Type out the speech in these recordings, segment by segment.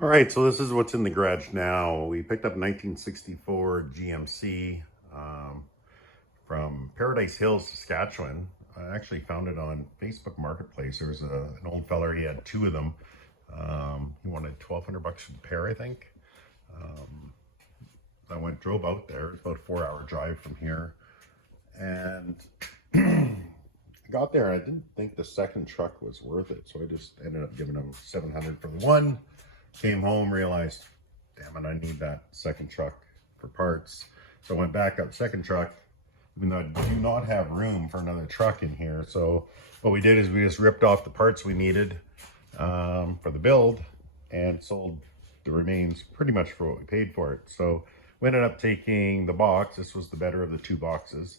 All right, so this is what's in the garage now. We picked up 1964 GMC from Paradise Hills, Saskatchewan. I actually found it on Facebook Marketplace. There was an old fella, he had two of them. He wanted 1,200 bucks for the pair, I think. I drove out there. It's about a 4-hour drive from here. And I got there and I didn't think the second truck was worth it. So I just ended up giving him 700 for the one. Came home, realized, damn it, I need that second truck for parts. So I went back up second truck, even though I do not have room for another truck in here. So what we did is we just ripped off the parts we needed for the build and sold the remains pretty much for what we paid for it. So we ended up taking the box. This was the better of the two boxes.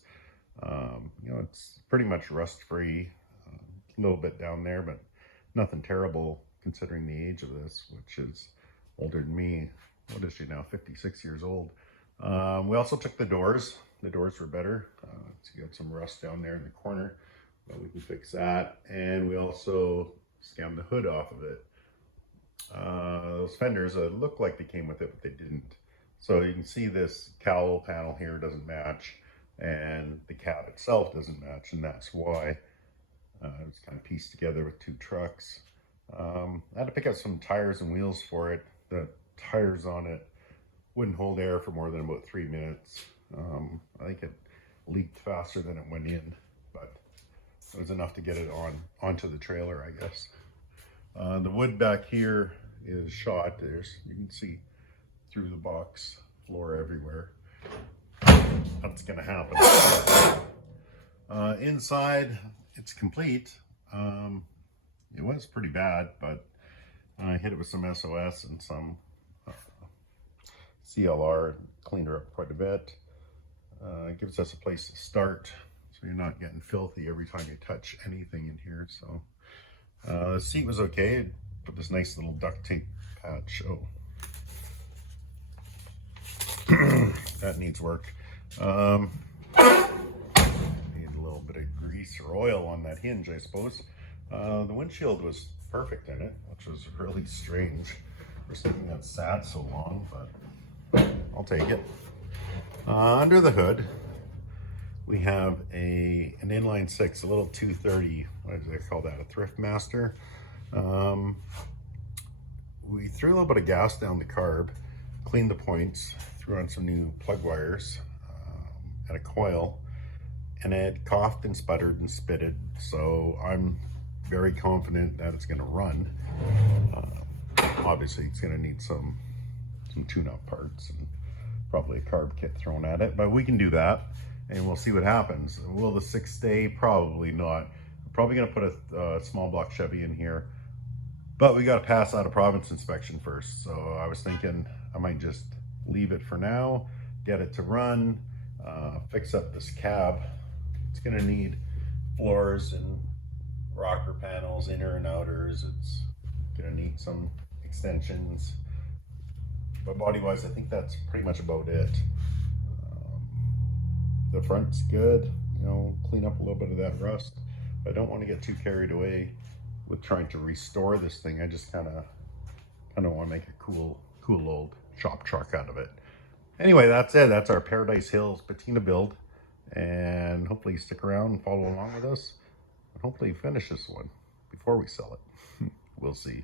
It's pretty much rust free, a little bit down there, but nothing terrible considering the age of this, which is older than me. What is she now? 56 years old. We also took the doors. The doors were better. So you got some rust down there in the corner, but we can fix that. And we also scammed the hood off of it. Those fenders look like they came with it, but they didn't. So you can see this cowl panel here doesn't match, and the cab itself doesn't match, and that's why it was kind of pieced together with two trucks. I had to pick up some tires and wheels for it. The tires on it wouldn't hold air for more than about 3 minutes. I think it leaked faster than it went in, but it was enough to get it onto the trailer, I guess. The wood back here is shot. You can see through the box floor everywhere. That's gonna happen. Inside, it's complete. It was pretty bad, but I hit it with some SOS and some CLR, cleaned her up quite a bit. It gives us a place to start, so you're not getting filthy every time you touch anything in here. So the seat was okay. Put this nice little duct tape patch. Oh, that needs work. Need a little bit of grease or oil on that hinge, I suppose. The windshield was perfect in it, which was really strange for something that sat so long, but I'll take it. Under the hood, we have an inline six, a little 230. What do they call that? A Thrift Master. We threw a little bit of gas down the carb, cleaned the points, threw on some new plug wires and a coil, and it coughed and sputtered and spitted. So I'm very confident that it's going to run. Obviously, it's going to need some tune-up parts and probably a carb kit thrown at it, but we can do that, and we'll see what happens. Will the 6 stay? Probably not. I'm probably going to put a small block Chevy in here, but we got to pass out a province inspection first. So I was thinking I might just leave it for now, get it to run, fix up this cab. It's going to need floors and rocker panels, inner and outers. It's gonna need some extensions, but body wise I think that's pretty much about it. The front's good, clean up a little bit of that rust, but I don't want to get too carried away with trying to restore this thing. I just kind of want to make a cool old shop truck out of it. Anyway, that's it. That's our Paradise Hills Patina build, and hopefully you stick around and follow along with us. Hopefully finish this one before we sell it. We'll see.